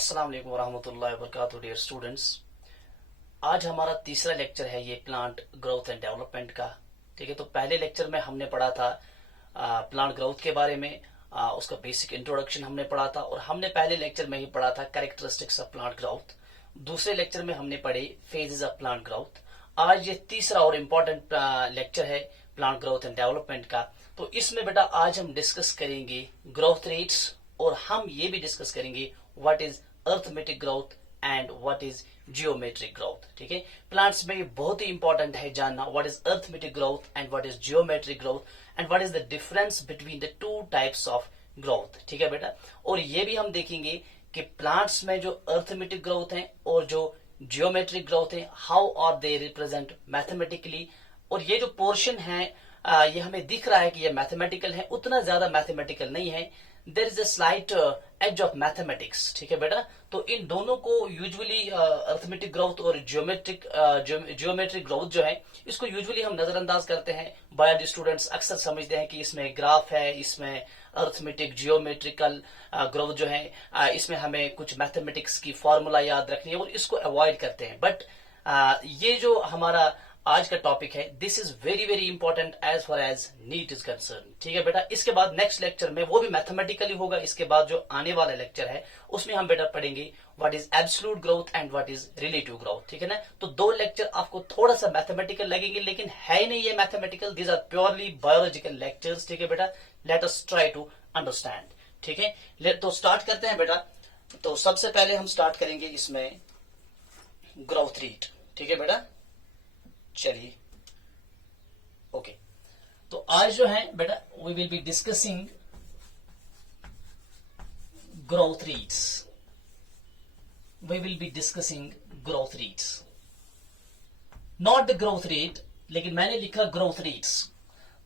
अस्सलाम वालेकुम वरहमतुल्लाहि वबरकातुहू डियर स्टूडेंट्स। आज हमारा तीसरा लेक्चर है ये प्लांट ग्रोथ एंड डेवलपमेंट का। ठीक है, तो पहले लेक्चर में हमने पढ़ा था प्लांट ग्रोथ के बारे में। उसका बेसिक इंट्रोडक्शन हमने पढ़ा था और हमने पहले लेक्चर में ही पढ़ा था कैरेक्टरिस्टिक्स ऑफ प्लांट ग्रोथ। दूसरे लेक्चर में हमने पढ़े फेजेस ऑफ प्लांट ग्रोथ। आज ये तीसरा और इम्पोर्टेंट लेक्चर है प्लांट ग्रोथ एंड डेवलपमेंट का। तो इसमें बेटा आज हम डिस्कस करेंगे ग्रोथ रेट्स और हम ये भी डिस्कस करेंगे what is arithmetic growth and what is geometric growth. ठीक है, प्लांट्स में ये बहुत ही इंपॉर्टेंट है जानना what is arithmetic growth and what is geometric growth and what is the difference between the two types of growth. ठीक है बेटा, और ये भी हम देखेंगे कि प्लांट्स में जो अर्थमेटिक ग्रोथ है और जो जियोमेट्रिक ग्रोथ है how are they represent mathematically. और ये जो पोर्शन है ये हमें दिख रहा है कि ये मैथमेटिकल है, उतना ज्यादा मैथमेटिकल नहीं है। There is a slight edge of mathematics. ठीक है बेटा, तो इन दोनों को यूजुअली अर्थमेटिक ग्रोथ और जियोमेट्रिक ग्रोथ जो है इसको यूजुअली हम नजरअंदाज करते हैं। बायोलॉजी स्टूडेंट्स अक्सर समझते हैं कि इसमें ग्राफ है, इसमें अर्थमेटिक जियोमेट्रिकल ग्रोथ जो है इसमें हमें कुछ मैथमेटिक्स की फॉर्मूला याद रखनी है और इसको अवॉइड करते हैं। बट ये जो हमारा आज का टॉपिक है this is very very important as far as NEET is concern. ठीक है बेटा, इसके बाद नेक्स्ट लेक्चर में वो भी मैथमेटिकली होगा। इसके बाद जो आने वाला लेक्चर है उसमें हम बेटा पढ़ेंगे what is absolute growth and what is relative growth. ठीक है ना, तो दो लेक्चर आपको थोड़ा सा मैथमेटिकल लगेंगे लेकिन है नहीं ये mathematical, these are purely biological lectures. ठीक है बेटा, let us try to understand. ठीक है, तो स्टार्ट करते हैं बेटा। तो सबसे पहले हम स्टार्ट करेंगे इसमें ग्रोथ रेट। ठीक है बेटा, चलिए ओके। तो आज जो है बेटा we will be discussing growth rates. We will be discussing growth rates, not the growth rate, लेकिन मैंने लिखा ग्रोथ रेट्स।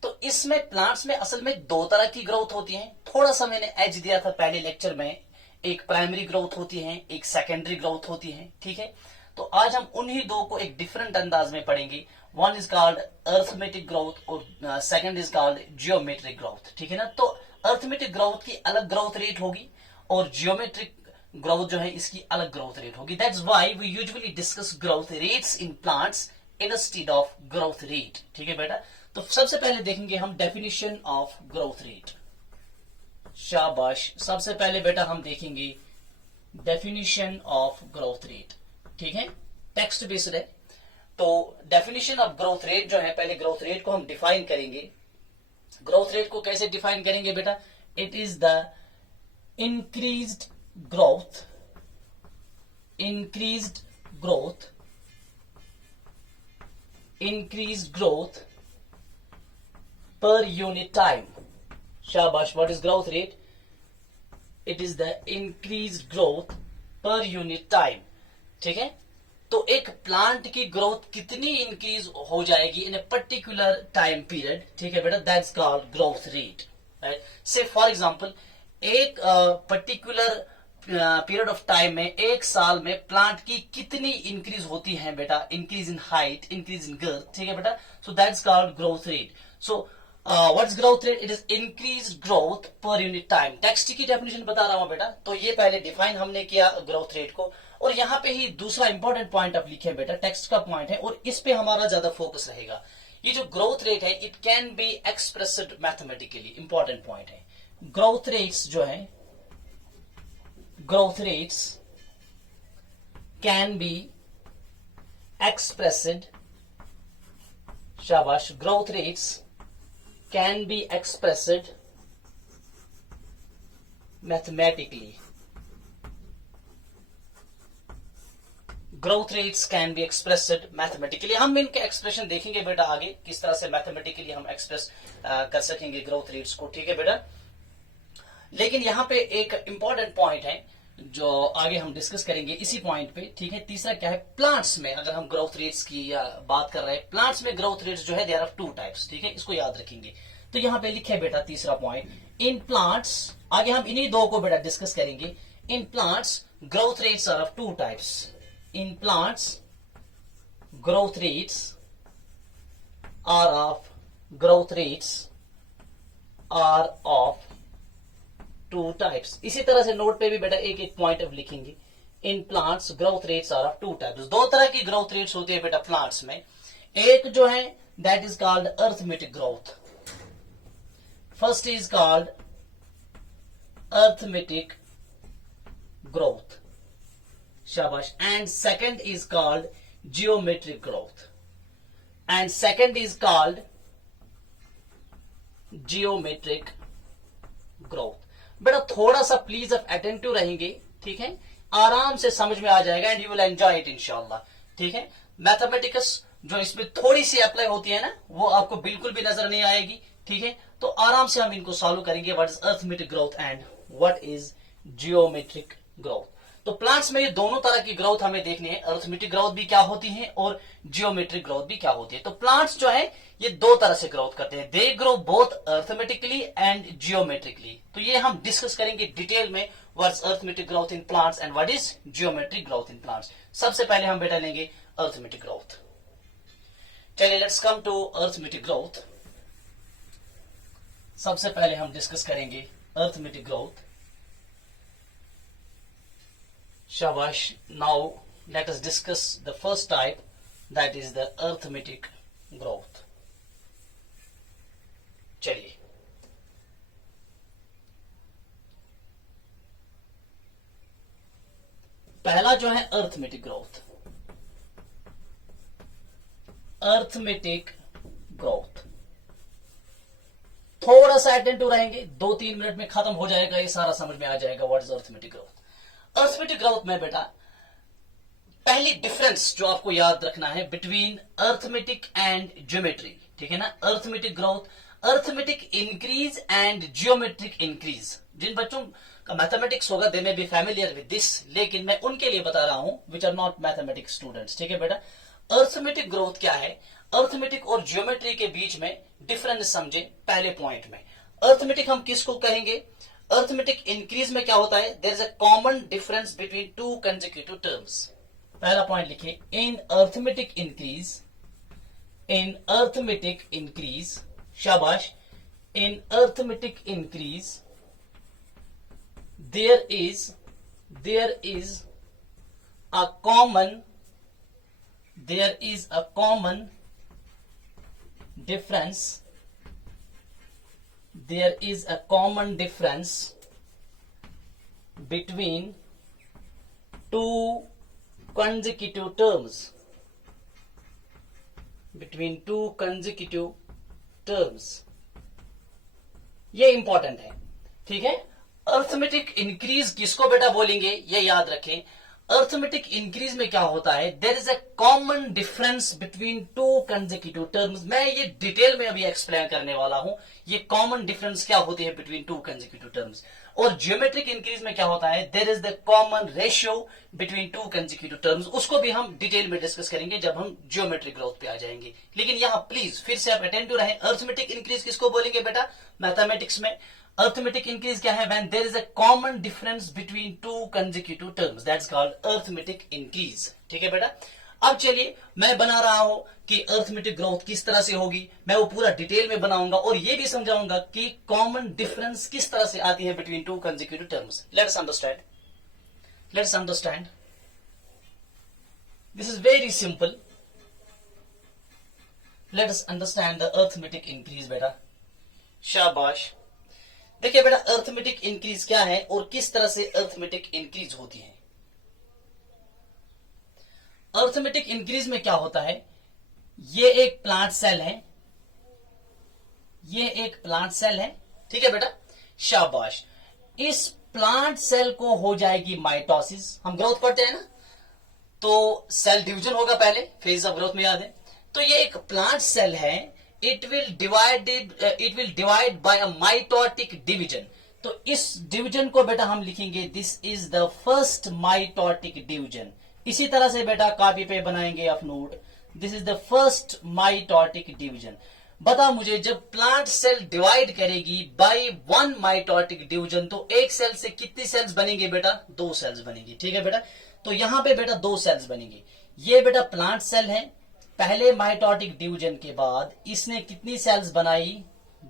तो इसमें प्लांट्स में असल में दो तरह की ग्रोथ होती है। थोड़ा सा मैंने एज दिया था पहले लेक्चर में, एक प्राइमरी ग्रोथ होती है, एक सेकेंडरी ग्रोथ होती है। ठीक है, तो आज हम उन्हीं दो को एक डिफरेंट अंदाज में पढ़ेंगे। One is called arithmetic growth और second is called geometric growth. ठीक है ना, तो अर्थमेटिक ग्रोथ की अलग ग्रोथ रेट होगी और जियोमेट्रिक ग्रोथ जो है इसकी अलग ग्रोथ रेट होगी। That's why we usually discuss growth rates in plants instead of growth rate. ठीक है बेटा, तो सबसे पहले देखेंगे हम डेफिनेशन ऑफ ग्रोथ रेट। शाबाश, सबसे पहले बेटा हम देखेंगे डेफिनेशन ऑफ ग्रोथ रेट। ठीक है, टेक्स्ट बेस्ड है। तो डेफिनेशन ऑफ ग्रोथ रेट जो है, पहले ग्रोथ रेट को हम डिफाइन करेंगे। ग्रोथ रेट को कैसे डिफाइन करेंगे बेटा? It is the increased growth per unit time. शाबाश, what is growth rate? It is the increased growth per unit time. ठीक है, तो एक प्लांट की ग्रोथ कितनी इंक्रीज हो जाएगी इन ए पर्टिकुलर टाइम पीरियड। ठीक है बेटा, दैट्स कॉल्ड ग्रोथ रेट। से फॉर एग्जांपल एक पर्टिकुलर पीरियड ऑफ टाइम में, एक साल में प्लांट की कितनी इंक्रीज होती है बेटा? Increase in height, increase in girth. ठीक है बेटा, so that's called growth rate. So what's growth rate? It is increase growth per unit time. Text की डेफिनेशन बता रहा हूं बेटा, तो ये पहले डिफाइन हमने किया ग्रोथ रेट को। और यहां पे ही दूसरा इंपॉर्टेंट पॉइंट आप लिखे बेटा, टेक्स्ट का पॉइंट है और इस पे हमारा ज्यादा फोकस रहेगा। ये जो ग्रोथ रेट है it can be expressed mathematically. Important point है, ग्रोथ रेट्स जो है, growth rates can be expressed, शाबाश, growth rates can be expressed mathematically. Growth rates can be expressed mathematically. हम इनके एक्सप्रेशन देखेंगे बेटा आगे, किस तरह से मैथमेटिकली हम एक्सप्रेस कर सकेंगे ग्रोथ रेट्स को। ठीक है बेटा, लेकिन यहां पे एक इंपॉर्टेंट पॉइंट है जो आगे हम डिस्कस करेंगे इसी पॉइंट पे। ठीक है, तीसरा क्या है? प्लांट्स में अगर हम ग्रोथ रेट्स की बात कर रहे हैं, प्लांट्स में ग्रोथ रेट्स जो है देयर आर टू टाइप्स। ठीक है, इसको याद रखेंगे। तो यहां पे लिखे बेटा तीसरा पॉइंट, इन प्लांट्स, आगे हम इन्हीं दो को बेटा डिस्कस करेंगे। In plants growth rates are of two types. In plants, growth rates are of two types. इसी तरह से नोट पे भी बेटा एक एक पॉइंट अब लिखेंगे। In plants growth rates are of two types. दो तरह की ग्रोथ रेट्स होती है बेटा प्लांट्स में। एक जो है that is called arithmetic growth. First is called arithmetic growth, शाबाश। And second is called geometric growth, and second is called geometric growth. बेटा थोड़ा सा प्लीज अब अटेंटिव रहेंगे, ठीक है, आराम से समझ में आ जाएगा and you will enjoy it इंशाल्लाह, ठीक है। मैथमेटिक्स जो इसमें थोड़ी सी अप्लाई होती है ना, वो आपको बिल्कुल भी नजर नहीं आएगी, ठीक है। तो आराम से हम इनको सॉल्व करेंगे। What is arithmetic growth and what is geometric growth. तो प्लांट्स में ये दोनों तरह की ग्रोथ हमें देखनी है। अर्थमेटिक ग्रोथ भी क्या होती है और जियोमेट्रिक ग्रोथ भी क्या होती है। तो प्लांट्स जो है ये दो तरह से ग्रोथ करते हैं। They grow both arithmetically and geometrically. तो ये हम डिस्कस करेंगे डिटेल में। What is arithmetic growth in plants and what is geometric growth in plants. सबसे पहले हम बेटा लेंगे अर्थमेटिक ग्रोथ। चलिए let's come to arithmetic growth. सबसे पहले हम डिस्कस करेंगे arithmetic growth. Shabash. Now let us discuss the first type, that is the arithmetic growth. चलिए पहला जो है अर्थमेटिक ग्रोथ। अर्थमेटिक ग्रोथ थोड़ा सा अटेंटिव रहेंगे, 2-3 मिनट में खत्म हो जाएगा, ये सारा समझ में आ जाएगा what is arithmetic growth. Arithmetic growth में बेटा पहली डिफरेंस जो आपको याद रखना है बिटवीन अर्थमेटिक एंड ज्योमेट्री, ठीक है ना। Arithmetic growth, arithmetic increase and geometric increase. जिन बच्चों का मैथमेटिक्स होगा दे में बी फैमिलियर विद दिस, लेकिन मैं उनके लिए बता रहा हूं which are not mathematics students, ठीक है बेटा। अर्थमेटिक ग्रोथ क्या है, अर्थमेटिक और ज्योमेट्री के बीच में डिफरेंस समझे पहले पॉइंट में। अर्थमेटिक हम किसको कहेंगे, अर्थमेटिक इंक्रीज में क्या होता है, there is a common difference between two consecutive terms. पहला पॉइंट लिखिए, in arithmetic increase, in arithmetic increase, शाबाश, in arithmetic increase there is a common difference, there is a common difference between two consecutive terms, between two consecutive terms। ये important है, ठीक है। Arithmetic increase किसको बेटा बोलेंगे ये याद रखें। अर्थमेटिक इंक्रीज में क्या होता है, there is a common difference between two consecutive terms. मैं ये डिटेल में अभी एक्सप्लेन करने वाला हूं, ये कॉमन डिफरेंस क्या होती है बिटवीन टू कंसेक्यूटिव टर्म्स। और ज्योमेट्रिक इंक्रीज में क्या होता है, there is the common ratio between two consecutive terms. उसको भी हम डिटेल में डिस्कस करेंगे जब हम ज्योमेट्रिक ग्रोथ पे आ जाएंगे। लेकिन यहां प्लीज फिर से आप अटेंटिव रहें। अर्थमेटिक इंक्रीज किसको बोलेंगे बेटा मैथमेटिक्स में, अर्थमेटिक इंक्रीज क्या है, when there is a common difference between two consecutive terms, that's called arithmetic increase, ठीक है बेटा। अब चलिए मैं बना रहा हूं कि अर्थमेटिक ग्रोथ किस तरह से होगी, मैं वो पूरा डिटेल में बनाऊंगा और ये भी समझाऊंगा कि कॉमन डिफरेंस किस तरह से आती है between two consecutive terms. Let's understand, this is very simple. Let us understand the arithmetic increase बेटा, शाबाश। देखिए बेटा अर्थमेटिक इंक्रीज क्या है और किस तरह से अर्थमेटिक इंक्रीज होती है। अर्थमेटिक इंक्रीज में क्या होता है, ये एक प्लांट सेल है, ये एक प्लांट सेल है, ठीक है बेटा, शाबाश। इस प्लांट सेल को हो जाएगी माइटोसिस। हम ग्रोथ पढ़ते हैं ना, तो सेल डिवीजन होगा पहले, फेज ऑफ ग्रोथ में याद है। तो ये एक प्लांट सेल है, it will divide by a mitotic division। तो इस डिवीजन को बेटा हम लिखेंगे this is the first mitotic division. इसी तरह से बेटा कॉपी पे बनाएंगे आप note, this is the first mitotic division. बता मुझे जब प्लांट सेल डिवाइड करेगी बाय वन माइटोटिक डिवीजन तो एक सेल से कितनी सेल्स बनेंगे बेटा, 2 सेल्स बनेंगी, ठीक है बेटा। तो यहां पे बेटा 2 सेल्स बनेंगी। ये बेटा प्लांट सेल है, पहले माइटोटिक डिवीजन के बाद इसने कितनी सेल्स बनाई,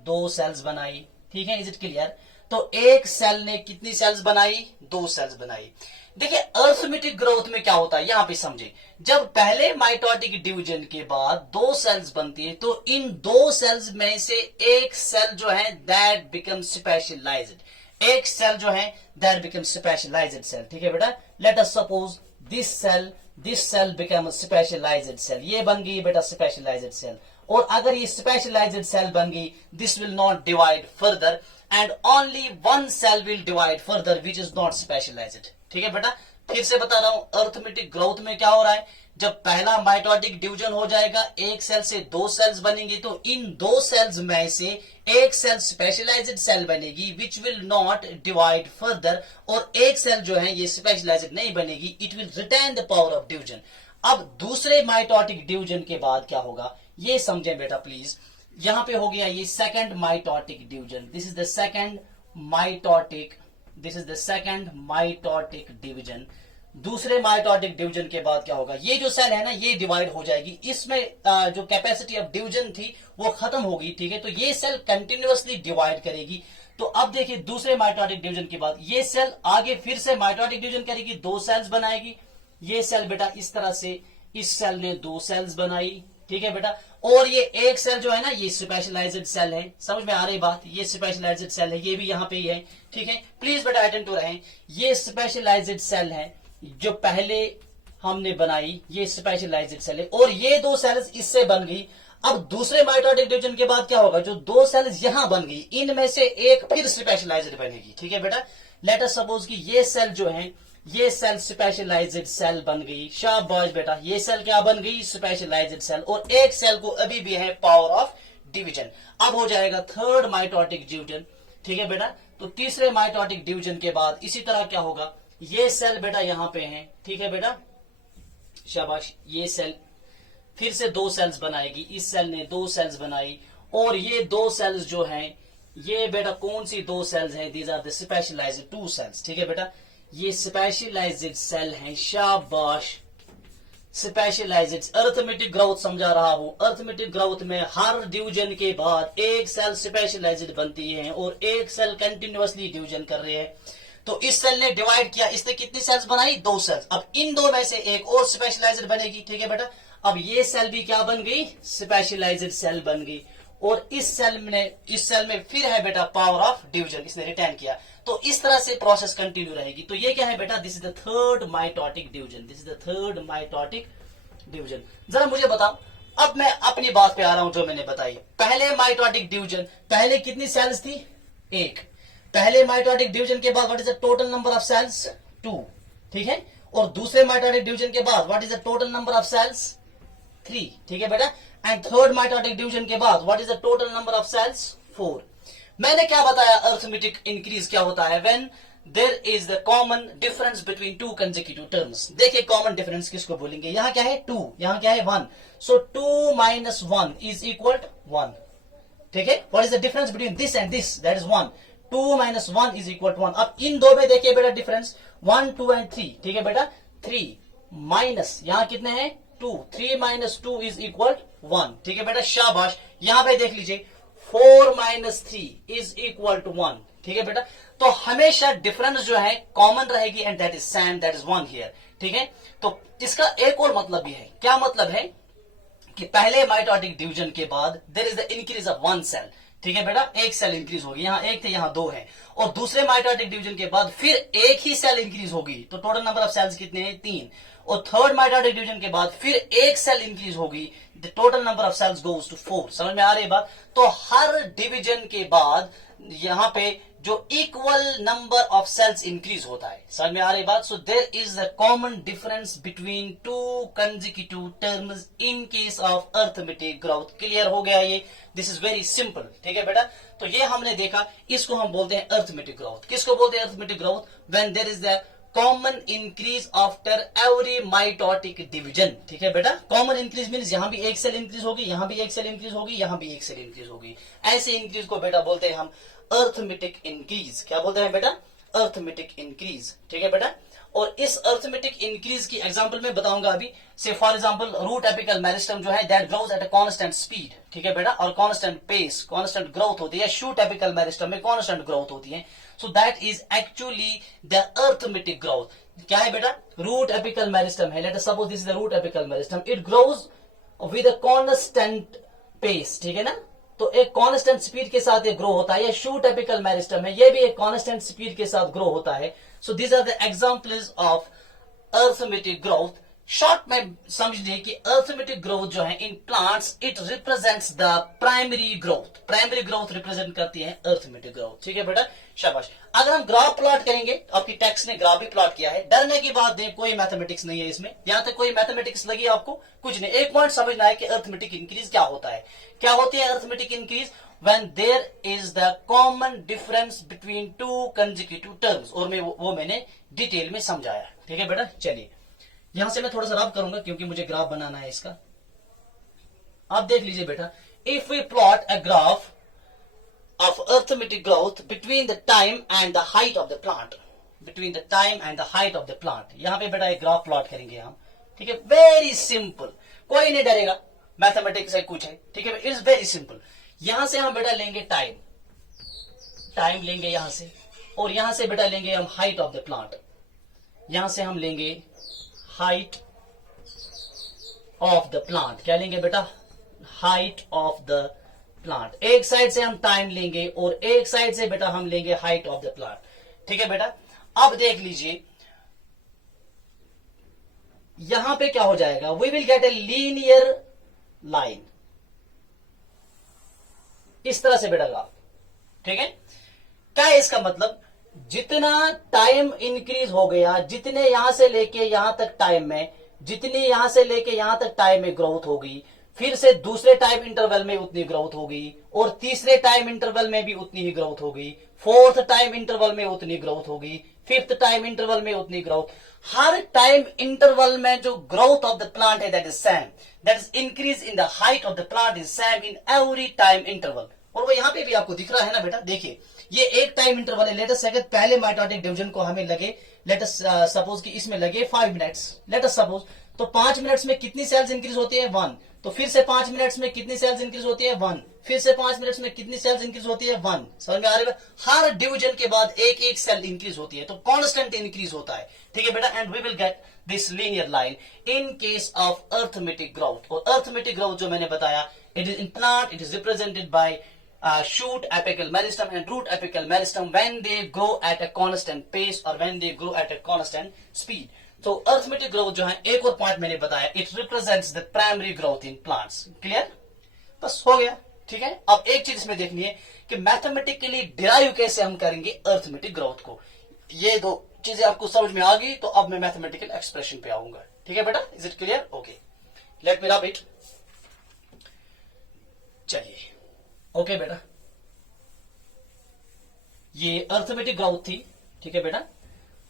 2 सेल्स बनाई, ठीक है, इज इट क्लियर। तो एक सेल ने कितनी सेल्स बनाई, 2 सेल्स बनाई। देखिए अर्थमेटिक ग्रोथ में क्या होता है, यहां पे समझे, जब पहले माइटोटिक डिवीजन के बाद 2 सेल्स बनती है तो इन 2 सेल्स में से एक सेल जो है दैट बिकम स्पेशलाइज्ड, एक सेल जो है दैट बिकम स्पेशलाइज्ड सेल। ठीक है बेटा, let us suppose this cell become specialized cell, ये बन गई बेटा स्पेशलाइज्ड सेल। और अगर ये स्पेशलाइज्ड सेल बन गई, this will not divide further and only one cell will divide further which is not specialized. ठीक है बेटा, फिर से बता रहा हूं, अर्थमेटिक ग्रोथ में क्या हो रहा है, जब पहला माइटोटिक डिवीजन हो जाएगा, एक सेल से 2 सेल्स बनेंगी, तो इन 2 सेल्स में से एक सेल स्पेशलाइज्ड सेल बनेगी which will not divide further, और एक सेल जो है ये स्पेशलाइज्ड नहीं बनेगी, it will retain the power of division. अब दूसरे माइटोटिक डिवीजन के बाद क्या होगा, ये समझें बेटा प्लीज। यहां पे हो गया ये second mitotic division, this is the second mitotic division. दूसरे माइटोटिक डिवीजन के बाद क्या होगा, ये जो सेल है ना ये डिवाइड हो जाएगी, इसमें जो कैपेसिटी ऑफ डिवीजन थी वो खत्म होगी। ठीक है, तो ये सेल कंटिन्यूअसली डिवाइड करेगी। तो अब देखिए दूसरे माइटोटिक डिवीजन के बाद ये सेल आगे फिर से माइटोटिक डिवीजन करेगी, 2 सेल्स बनाएगी। ये सेल बेटा इस तरह से, इस सेल ने 2 सेल्स बनाई। ठीक है बेटा, और ये एक सेल जो है ना ये स्पेशलाइज्ड सेल है, समझ में आ रही बात, ये स्पेशलाइज्ड सेल है, ये भी यहाँ पे ही है। ठीक है, प्लीज बेटा अटेंड टू रहे, ये स्पेशलाइज्ड सेल है जो पहले हमने बनाई, ये स्पेशलाइज्ड सेल है, और ये 2 सेल्स इससे बन गई। अब दूसरे माइटोटिक डिवीजन के बाद क्या होगा, जो 2 सेल्स यहां बन गई, इनमें से एक फिर स्पेशलाइज्ड बनेगी। ठीक है बेटा, लेट अस सपोज कि ये सेल जो है ये सेल स्पेशलाइज्ड सेल बन गई। शाबाश बेटा, ये सेल क्या बन गई, स्पेशलाइज्ड सेल, और एक सेल को अभी भी है पावर ऑफ डिवीजन। अब हो जाएगा थर्ड माइटोटिक डिवीजन। ठीक है बेटा, तो तीसरे माइटोटिक डिवीजन के बाद इसी तरह क्या होगा, ये सेल बेटा यहां पे है। ठीक है बेटा, शाबाश, ये सेल फिर से 2 सेल्स बनाएगी, इस सेल ने 2 सेल्स बनाई, और ये 2 सेल्स जो हैं ये बेटा कौन सी 2 सेल्स हैं, these are the specialized 2 cells. ठीक है बेटा, ये स्पेशलाइज्ड सेल हैं, शाबाश, स्पेशलाइज्ड। अर्थमेटिक ग्रोथ समझा रहा हूं, अर्थमेटिक ग्रोथ में हर डिवीजन के बाद एक सेल स्पेशलाइज्ड बनती है और एक सेल कंटिन्यूअसली डिवीजन कर रहे हैं। तो इस सेल ने डिवाइड किया, इसने कितनी सेल्स बनाई, 2 सेल्स। अब इन 2 में से एक और स्पेशलाइज्ड बनेगी। ठीक है बेटा, अब ये सेल भी क्या बन गई, स्पेशलाइज्ड सेल बन गई, और इस सेल में फिर है बेटा पावर ऑफ डिवीजन, इसने रिटेन किया। तो इस तरह से प्रोसेस कंटिन्यू रहेगी। तो ये क्या है बेटा, this is the third mitotic division, this is the third mitotic division. जरा मुझे बताओ, अब मैं अपनी बात पे आ रहा हूं जो मैंने बताई। पहले माइटोटिक डिवीजन, पहले कितनी सेल्स थी, 1। पहले माइटोटिक डिवीजन के बाद what is the total number of cells, 2। ठीक है, और दूसरे माइटोटिक डिवीजन के बाद what is the total number of cells, 3। ठीक है बेटा, एंड थर्ड माइटोटिक डिवीजन के बाद what is the total number of cells, 4। मैंने क्या बताया, अर्थमेटिक इंक्रीज क्या होता है, when there is the common difference between 2 consecutive terms. देखिए कॉमन डिफरेंस किसको बोलेंगे, यहां क्या है 2, यहां क्या है 1, सो 2 - 1 इज इक्वल 1। ठीक है, what is the difference between this and this, that is 1, 2 - 1 is equal 1। अब इन 2 में देखिए बेटा डिफरेंस 1, 2 एंड 3। ठीक है बेटा, 3 माइनस यहां कितने हैं 2, 3 - 2 इज इक्वल 1। ठीक है बेटा, शाबाश, यहां पे देख लीजिए 4 - 3 इज इक्वल टू 1। ठीक है बेटा, तो हमेशा डिफरेंस जो है कॉमन रहेगी and that is same, that is 1 here. ठीक है, तो इसका एक और मतलब भी है, क्या मतलब है कि पहले माइटोटिक डिवीजन के बाद there is the increase of 1 cell. ठीक है बेटा, एक सेल इंक्रीज होगी, यहां 1 थे यहां 2 है, और दूसरे माइटोटिक डिवीजन के बाद फिर एक ही सेल इंक्रीज होगी, तो टोटल नंबर ऑफ सेल्स कितने हैं, 3। और थर्ड माइटोटिक डिवीजन के बाद फिर एक सेल इंक्रीज होगी, the total number of cells goes to 4। समझ में आ रही बात, तो हर डिवीजन के बाद यहां पे जो equal number of cells increase होता है। समझ में आ रही बात, so there is a common difference between 2 consecutive terms in case of arithmetic growth. Clear हो गया ये, दिस इज वेरी सिंपल। ठीक है बेटा, तो ये हमने देखा, इसको हम बोलते हैं अर्थमेटिक ग्रोथ। किसको बोलते हैं arithmetic growth, when there is the common increase after every mitotic division. ठीक है बेटा, कॉमन इंक्रीज मीन्स यहां भी एक सेल इंक्रीज होगी, यहां भी एक सेल इंक्रीज होगी, यहां भी एक सेल इंक्रीज होगी। ऐसे इंक्रीज को बेटा बोलते हैं हम अर्थमेटिक इंक्रीज। क्या बोलते हैं बेटा, अर्थमेटिक इंक्रीज। ठीक है बेटा, और इस अर्थमेटिक इंक्रीज की एग्जांपल मैं बताऊंगा अभी। Say for example root apical meristem जो है that grows at a constant speed, ठीक है बेटा, और कांस्टेंट पेस, कांस्टेंट ग्रोथ होती है। शूट एपिकल मेरिस्टम में कांस्टेंट ग्रोथ होती है। So that is actually the arithmetic growth. क्या है बेटा? रूट एपिकल मेरिस्टम है। Let us suppose this is the root apical meristem, it grows with a constant pace, ठीक है ना। तो एक कांस्टेंट स्पीड के साथ ये ग्रो होता है। ये शूट एपिकल मेरिस्टम है, ये भी एक कांस्टेंट स्पीड के साथ ग्रो होता है। So these are the examples of arithmetic growth. Short में समझ लीजिए कि अर्थमेटिक ग्रोथ जो है in plants, it represents the primary growth. Primary growth represent करती है अर्थमेटिक ग्रोथ, ठीक है बेटा, शाबाश। अगर हम ग्राफ प्लॉट करेंगे, आपकी टेक्स्ट ने ग्राफ भी प्लॉट किया है, डरने की बात नहीं, कोई मैथमेटिक्स नहीं है इसमें। यहां तक कोई मैथमेटिक्स लगी आपको? कुछ नहीं। एक पॉइंट समझना है कि अर्थमेटिक इंक्रीज क्या होता है। क्या होती है arithmetic increase? when there is the common difference between two consecutive terms। और वो मैंने डिटेल में समझाया, ठीक है बेटा। चलिए यहां से मैं थोड़ा सा रब करूंगा क्योंकि मुझे ग्राफ बनाना है इसका। आप देख लीजिए बेटा, if we plot a graph of arithmetic growth between the time and the height of the plant, between the time and the height of the plant, यहां पे बेटा एक ग्राफ प्लॉट करेंगे हम, ठीक है। वेरी सिंपल, कोई नहीं डरेगा, मैथमेटिक्स से कुछ है, ठीक है। It's very simple. यहां से हम बेटा लेंगे टाइम, टाइम लेंगे यहां से, और यहां से बेटा लेंगे हम हाइट ऑफ द प्लांट। यहां से हम लेंगे हाइट ऑफ द प्लांट। क्या लेंगे बेटा? Height of the plant. एक साइड से हम टाइम लेंगे और एक साइड से बेटा हम लेंगे हाइट ऑफ द प्लांट, ठीक है बेटा। अब देख लीजिए यहां पे क्या हो जाएगा, we will get a linear line, इस तरह से बेटा ग्राफ, ठीक है। क्या है इसका मतलब? जितना टाइम इंक्रीज हो गया, जितने यहां से लेके यहां तक टाइम में, जितनी यहां से लेके यहां तक टाइम में ग्रोथ होगी, फिर से दूसरे टाइम इंटरवल में उतनी ग्रोथ होगी, और तीसरे टाइम इंटरवल में भी उतनी ही ग्रोथ होगी, फोर्थ टाइम इंटरवल में उतनी ग्रोथ होगी, फिफ्थ टाइम इंटरवल में उतनी ग्रोथ। हर टाइम इंटरवल में जो ग्रोथ ऑफ द प्लांट है that is same, that is increase in the height of the plant is same in every time interval. और वो यहां पे भी आपको दिख रहा है ना बेटा, देखिए ये एक टाइम इंटरवल है। लेटस सेकंड पहले माइटोटिक डिवीजन को हमें लगे, लेटस सपोज कि इसमें लगे 5 मिनट्स, लेटस सपोज। तो 5 मिनट्स में कितनी सेल्स इंक्रीज होती है? 1। तो फिर से 5 मिनट्स में कितनी सेल्स इंक्रीज होती है? 1। फिर से 5 मिनट्स में कितनी सेल्स इंक्रीज होती है? 1। समझ में आ रही है? हर डिवीजन के बाद एक एक सेल इंक्रीज होती है, तो कांस्टेंट इंक्रीज होता है, ठीक है बेटा। And we will get this linear line in case of arithmetic growth. और अर्थमेटिक ग्रोथ जो मैंने बताया, it is in plant, it is represented by shoot apical meristem and root apical meristem when they grow at a constant pace or when they grow at a constant speed। तो arithmetic growth जो है, एक और point मैंने बताया, it represents the primary growth in plants. Clear? बस हो गया, ठीक है। अब एक चीज इसमें देखनी है कि मैथमेटिकली डिराइव कैसे हम करेंगे अर्थमेटिक ग्रोथ को। ये दो चीजें आपको समझ में आ गई तो अब मैं मैथमेटिकल एक्सप्रेशन पे आऊंगा, ठीक है बेटा। Is it clear? Okay, let me rub it. चलिए ओके बेटा, ये अर्थमेटिक ग्रोथ थी, ठीक है बेटा।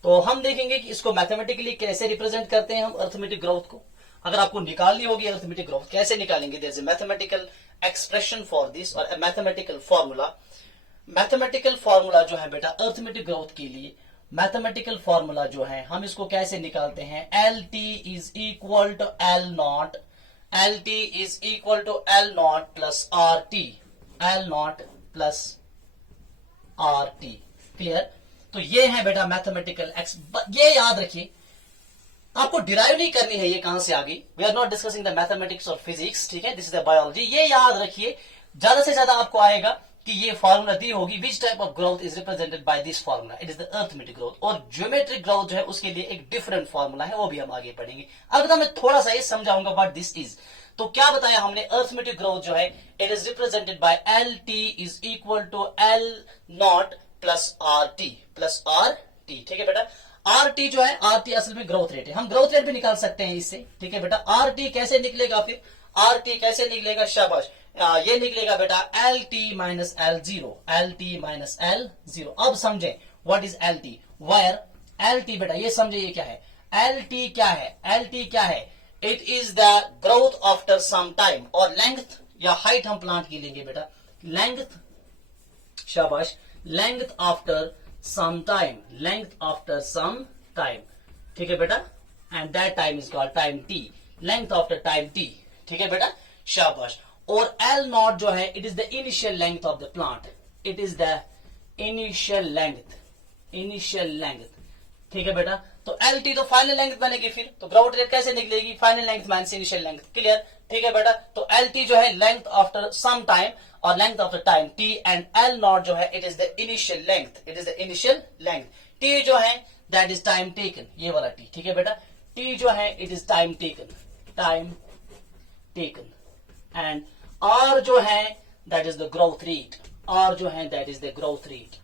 तो हम देखेंगे कि इसको मैथमेटिकली कैसे रिप्रेजेंट करते हैं हम अर्थमेटिक ग्रोथ को। अगर आपको निकालनी होगी अर्थमेटिक ग्रोथ, कैसे निकालेंगे? There is a mathematical expression for this और मैथमेटिकल फॉर्मूला। मैथमेटिकल फॉर्मूला जो है बेटा अर्थमेटिक ग्रोथ के लिए, मैथमेटिकल फॉर्मूला जो है हम इसको कैसे निकालते हैं? L T is equal to L naught, L T is equal to L naught plus R T, L naught plus R T. Clear? तो ये है बेटा मैथमेटिकल ये याद रखिए, आपको डिराइव नहीं करनी है ये कहां से आ गई। We are not discussing the mathematics और फिजिक्स, ठीक है, दिस इज द बायोलॉजी। ये याद रखिए, ज्यादा से ज्यादा आपको आएगा कि ये फॉर्मूला दी होगी, which type of growth is represented by this formula, it is the arithmetic growth. और ज्योमेट्रिक ग्रोथ जो है उसके लिए एक डिफरेंट फॉर्मूला है, वो भी हम आगे पढ़ेंगे। अब मैं थोड़ा सा ये समझाऊंगा व्हाट दिस इज। तो क्या बताया हमने? अर्थमेटिक ग्रोथ जो है it is represented by L T is equal to L naught plus R T, plus R T, ठीक है बेटा। आर टी जो है, आर टी असल में ग्रोथ रेट है, हम ग्रोथ रेट भी निकाल सकते हैं इससे, ठीक है बेटा। आर टी कैसे निकलेगा? फिर आर टी कैसे निकलेगा? शाबाश, ये निकलेगा बेटा L T minus L zero, L T minus L zero. अब समझे what is L T, wire L T बेटा, ये समझे ये क्या है? एल टी क्या है? एल टी क्या है? It is the growth after some time, और लेंथ या हाइट हम प्लांट की लेंगे बेटा, लेंथ, शाबाश, length after some time, length after some time. ठीक है बेटा, and that time is called time T, length of the time T. ठीक है बेटा, शाबाश। और एल नॉट जो है it is the initial length of the plant, it is the initial length, initial length. ठीक है बेटा, तो एल टी तो फाइनल लेंथ बनेगी, फिर तो ग्राउंड रेट कैसे निकलेगी, final length minus initial length. Clear? ठीक है बेटा, तो एल टी जो है लेंथ आफ्टर सम टाइम और length of the time T, and L naught जो है it is the initial length, it is the initial length. T जो है दैट इज टाइम टेकन, ये वाला टी। ठीक है बेटा, टी जो है it is time taken, time taken, and R जो है that is the growth rate, R जो है that is the growth rate,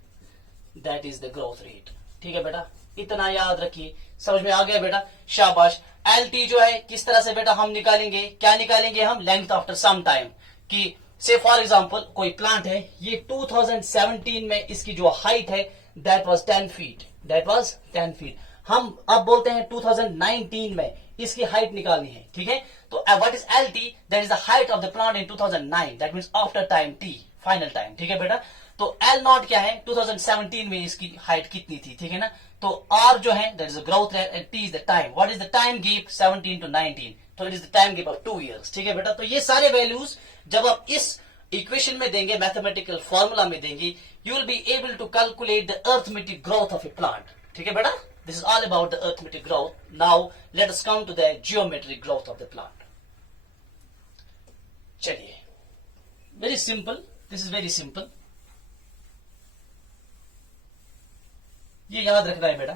that is the growth rate. ठीक है बेटा, इतना याद रखिए। समझ में आ गया बेटा? शाबाश। एल टी जो है किस तरह से बेटा हम निकालेंगे, क्या निकालेंगे हम, लेंथ आफ्टर सम टाइम। कि से फॉर एग्जांपल कोई प्लांट है, ये 2017 में इसकी जो हाइट है that was 10 feet, that was 10 feet. हम अब बोलते हैं 2019 में इसकी हाइट निकालनी है। ठीक है, तो what is L T, that is the height of the plant in 2009, that means after time T, final time. ठीक है बेटा, तो एल नॉट क्या है, 2017 में इसकी हाइट कितनी थी। ठीक है ना, तो आर जो है that is the growth rate and T is the time. What is the time gap, 17 to 19, तो it is the time gap of 2 years। ठीक है बेटा, तो ये सारे वैल्यूज जब आप इस इक्वेशन में देंगे, मैथमेटिकल फॉर्मूला में देंगे, you will be able to calculate the arithmetic growth of a plant. ठीक है बेटा, this is all about the arithmetic growth. Now let us come to the geometric growth of the plant. चलिए, very simple, this is very simple, ये याद रखना है बेटा।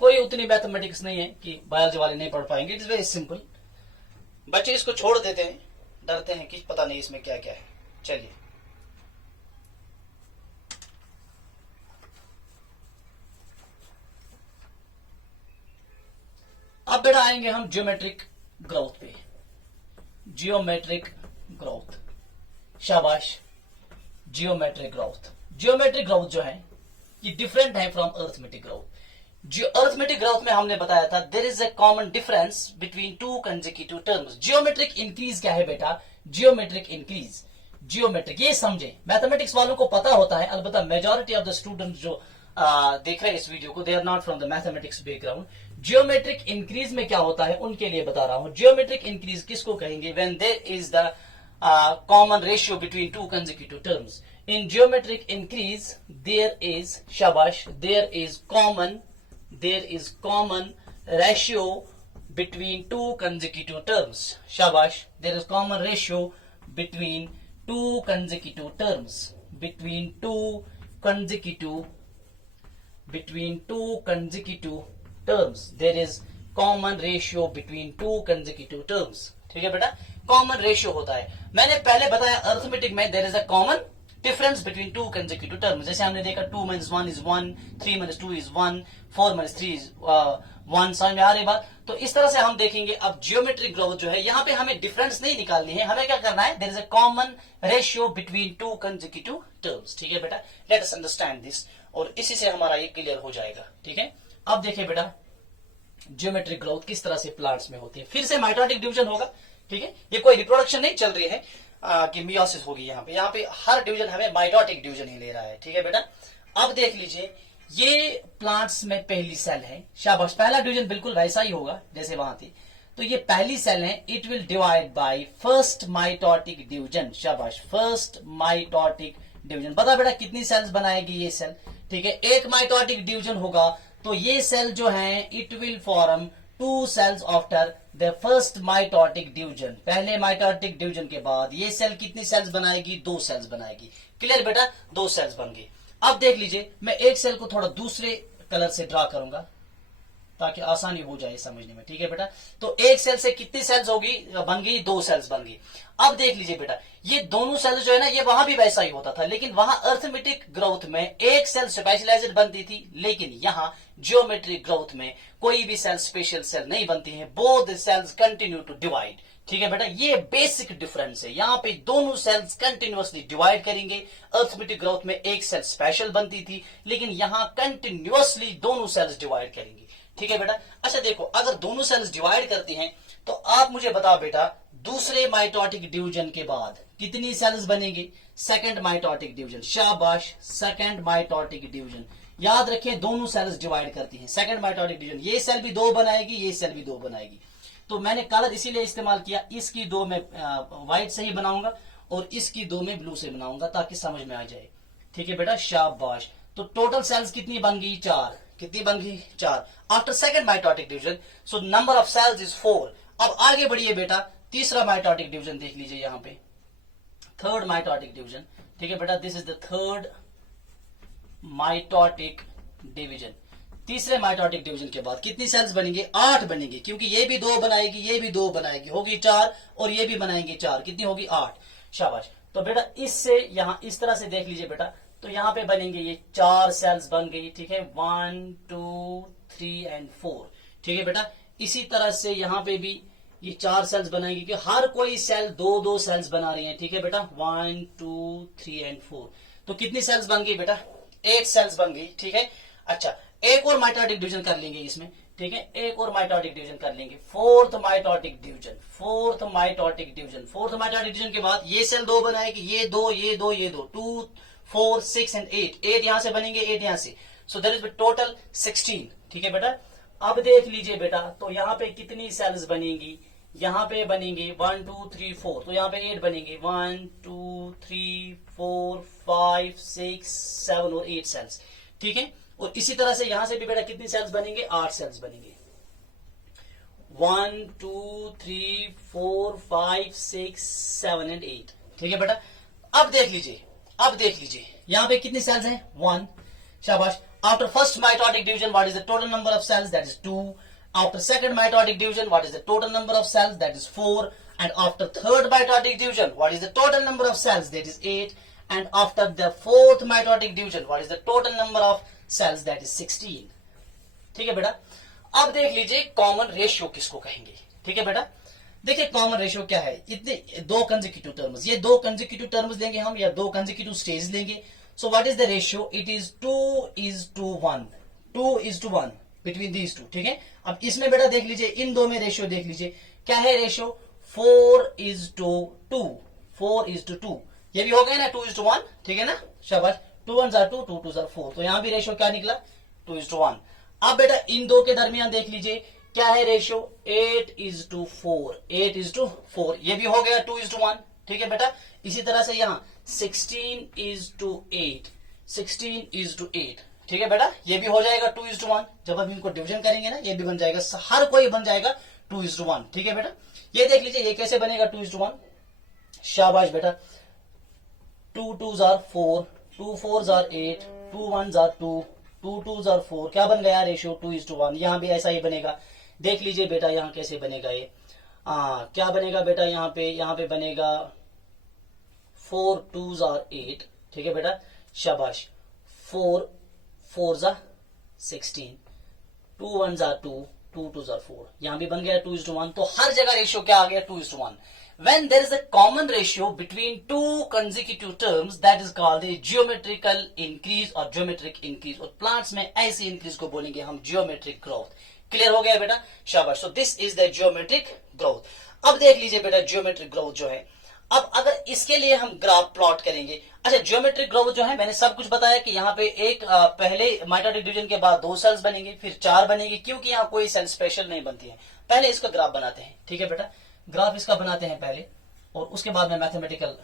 कोई उतनी मैथमेटिक्स नहीं है कि बायोलॉजी वाले नहीं पढ़ पाएंगे, इट इज वेरी सिंपल। बच्चे इसको छोड़ देते हैं, डरते हैं कि पता नहीं इसमें क्या क्या है। चलिए, अब बेटा आएंगे हम ज्योमेट्रिक ग्रोथ पे। जियोमेट्रिक ग्रोथ, शाबाश। जियोमेट्रिक ग्रोथ, जियोमेट्रिक ग्रोथ जो है ये डिफरेंट है फ्रॉम अर्थमेटिक ग्रोथ। जो अर्थमेटिक ग्रोथ में हमने बताया था there is a common difference between two consecutive terms. Geometric increase क्या है बेटा, जियोमेट्रिक इंक्रीज, जियोमेट्रिक, ये समझे। मैथमेटिक्स वालों को पता होता है, अलबत्ता मेजॉरिटी ऑफ द स्टूडेंट्स जो देख रहे हैं इस वीडियो को, they are not from the mathematics background. Geometric increase में क्या होता है उनके लिए बता रहा हूं। जियोमेट्रिक इंक्रीज किसको कहेंगे, when there is the common ratio between two consecutive terms. In geometric increase, there is, shabash, there is common ratio between two consecutive terms. Shabash, there is common ratio between two consecutive terms. Between two consecutive terms, there is common ratio between two consecutive terms. ठीक है बेटा, common ratio होता है। मैंने पहले बताया arithmetic में there is a common difference between two consecutive terms. जैसे हमने देखा 2 - 1 is 1, 3 - 2 is 1, 4 - 3 is 1। समझ में आ रही बात? तो इस तरह से हम देखेंगे। अब जियोमेट्रिक ग्रोथ जो है यहाँ पे हमें डिफरेंस नहीं निकालनी है, हमें क्या करना है, there is a common ratio between two consecutive terms. ठीक है बेटा, लेट अस अंडरस्टैंड दिस, और इसी से हमारा ये क्लियर हो जाएगा। ठीक है, अब देखिए बेटा जियोमेट्रिक ग्रोथ किस तरह से प्लांट्स में होती है। फिर से माइटोटिक डिवीजन होगा। ठीक है, ये कोई रिप्रोडक्शन नहीं चल रही है कि मियोसिस होगी। यहाँ पे हर डिवीजन हमें माइटोटिक डिवीजन ही ले रहा है। ठीक है बेटा, अब देख लीजिए ये प्लांट्स में पहली सेल है। शाबाश, पहला डिवीजन बिल्कुल वैसा ही होगा जैसे वहां थी। तो ये पहली सेल है, it will divide by first mitotic division. शाबाश, फर्स्ट माइटोटिक डिवीजन। बता बेटा कितनी सेल्स बनाएगी ये सेल। ठीक है, एक माइटोटिक डिवीजन होगा तो ये सेल जो है it will form 2 cells after the first mitotic division. पहले माइटोटिक डिवीजन के बाद ये सेल कितनी सेल्स बनाएगी, 2 cells बनाएगी। क्लियर बेटा, 2 cells बन गई। अब देख लीजिए मैं एक सेल को थोड़ा दूसरे कलर से ड्रा करूंगा ताकि आसानी हो जाए समझने में। ठीक है बेटा, तो एक सेल से कितनी सेल्स होगी, बन गई 2 cells बन गई। अब देख लीजिए बेटा ये दोनों सेल्स जो है ना ये वहां भी वैसा ही होता था, लेकिन वहां अर्थमेटिक ग्रोथ में एक सेल स्पेशलाइज्ड बनती थी, लेकिन यहाँ जियोमेट्रिक ग्रोथ में कोई भी सेल स्पेशल सेल नहीं बनती है। Both cells continue to divide. ठीक है बेटा, ये बेसिक डिफरेंस है। यहाँ पे दोनों सेल्स कंटिन्यूअसली डिवाइड करेंगे। अर्थमेटिक ग्रोथ में एक सेल स्पेशल बनती थी, लेकिन यहाँ कंटिन्यूअसली दोनों सेल्स डिवाइड करेंगी। ठीक है बेटा, अच्छा देखो अगर दोनों सेल्स डिवाइड करती हैं तो आप मुझे बताओ बेटा दूसरे माइटोटिक डिवीजन के बाद कितनी सेल्स बनेंगी, सेकंड माइटोटिक डिवीजन। शाबाश, सेकंड माइटोटिक डिवीजन याद रखें दोनों सेल्स डिवाइड करती हैं। सेकंड माइटोटिक डिवीजन, ये सेल भी 2 बनाएगी, ये सेल भी 2 बनाएगी। तो मैंने कलर इसीलिए इस्तेमाल किया, इसकी 2 में व्हाइट से ही बनाऊंगा और इसकी 2 में ब्लू से बनाऊंगा ताकि समझ में आ जाए। ठीक है बेटा, शाबाश। तो टोटल सेल्स कितनी बन गई? 4। कितनी बन गई? 4। After second mitotic division, so number of cells is 4। अब आगे बढ़िए बेटा, तीसरा माइटोटिक डिवीजन देख लीजिए यहां पे, थर्ड माइटोटिक डिवीजन। ठीक है बेटा, this is the third mitotic division. तीसरे माइटोटिक डिवीजन के बाद कितनी सेल्स बनेंगे? 8 बनेंगे, क्योंकि ये भी 2 बनाएगी, ये भी 2 बनाएगी, होगी 4, और ये भी बनाएंगे 4। कितनी होगी? 8। शाबाश। तो बेटा इससे यहां इस तरह से देख लीजिए बेटा, तो यहां पे बनेंगे ये 4 सेल्स बन गई। ठीक है, 1 2 3 एंड 4। ठीक है बेटा, इसी तरह से यहां पे भी ये 4 सेल्स बनाएंगे, क्योंकि हर कोई सेल 2-2 सेल्स बना रही है। ठीक है बेटा, 1 2 3 एंड 4। तो कितनी सेल्स बन गई बेटा? 8 सेल्स बन गई। ठीक है, अच्छा एक और माइटोटिक डिवीजन कर लेंगे इसमें। ठीक है, एक और माइटोटिक डिवीजन कर लेंगे, fourth mitotic division. Fourth mitotic division, fourth mitotic division के बाद ये सेल 2 बनाएगी, ये 2 ये 2 ये 2, 2 4 6 एंड 8। 8 यहां से बनेंगे, 8 यहां से, सो दैट इज टोटल 16। ठीक है बेटा, अब देख लीजिए बेटा, तो यहां पे कितनी सेल्स बनेंगी? यहां पे बनेंगे 1 2 3 4, तो यहां पे 8 बनेंगे, 1 2 3 4 5 6 7 और 8 सेल्स। ठीक है, और इसी तरह से यहां से भी बेटा कितनी सेल्स बनेंगे? 8 सेल्स बनेंगे, 1 2 3 4 5 6 7 एंड 8। ठीक है बेटा, अब देख लीजिए, अब देख लीजिए यहां पे कितनी सेल्स हैं? 1। शाबाश। After first mitotic division, what is the total number of cells? That is 2। After second mitotic division, what is the total number of cells? That is 4. And after third mitotic division, what is the total number of cells? That is 8. And after the fourth mitotic division, what is the total number of cells? That is 16. ठीक है बेटा, अब देख लीजिए common ratio किसको कहेंगे। ठीक है बेटा, देखिए कॉमन रेशियो क्या है, इतने 2 कंसेक्यूटिव टर्म्स, ये 2 कंसेक्यूटिव टर्म्स लेंगे हम, या 2 कंसेक्यूटिव स्टेज लेंगे। So what is the ratio? It is 2:1, 2:1 between these 2। ठीक है, अब इसमें बेटा देख लीजिए, इन 2 में रेशियो देख लीजिए, क्या है रेशियो? 4:2, 4:2। ये भी हो गया ना 2:1। ठीक है ना, शाबाश। 2 1 2, 2 2 4, तो यहां भी रेशियो क्या निकला? 2:1। अब बेटा इन 2 के दरमियान देख लीजिए क्या है रेशियो? 8:4, 8:4, ये भी हो गया 2:1। ठीक है बेटा, इसी तरह से यहां 16:8, 16:8। ठीक है बेटा, ये भी हो जाएगा 2:1। जब हम इनको डिवीजन करेंगे ना, ये भी बन जाएगा, हर कोई बन जाएगा 2:1। ठीक है बेटा, ये देख लीजिए ये कैसे बनेगा 2:1। शाबाश बेटा, 2 2s are 4, 2 4s are 8, 2 1s are 2, 2 2s are 4। क्या बन गया रेशियो? 2:1। यहां भी ऐसा ही बनेगा। देख लीजिए बेटा यहां कैसे बनेगा ये, क्या बनेगा बेटा? यहां पे बनेगा 4 2s are 8। ठीक है बेटा, शाबाश। 4 4s are 16, 2 1s are 2, 2 2s are 4। यहां भी बन गया 2:1। तो हर जगह रेशियो क्या आ गया? 2:1। When there is a common ratio between 2 consecutive terms, that is called a geometrical increase or geometric increase। और प्लांट्स में ऐसी इंक्रीज को बोलेंगे हम geometric growth। क्लियर हो गया बेटा? शाबाश। So this is the geometric growth। अब देख लीजिए बेटा geometric growth जो है, अब अगर इसके लिए हम ग्राफ प्लॉट करेंगे। अच्छा, ज्योमेट्रिक ग्रोथ जो है मैंने सब कुछ बताया कि यहाँ पे एक पहले माइटोटिक डिवीजन के बाद 2 सेल्स बनेंगे, फिर 4 बनेंगे, क्योंकि यहाँ कोई सेल स्पेशल नहीं बनती है। पहले इसका ग्राफ बनाते हैं। ठीक है बेटा, ग्राफ इसका बनाते हैं पहले, और उसके बाद मैं मैथमेटिकल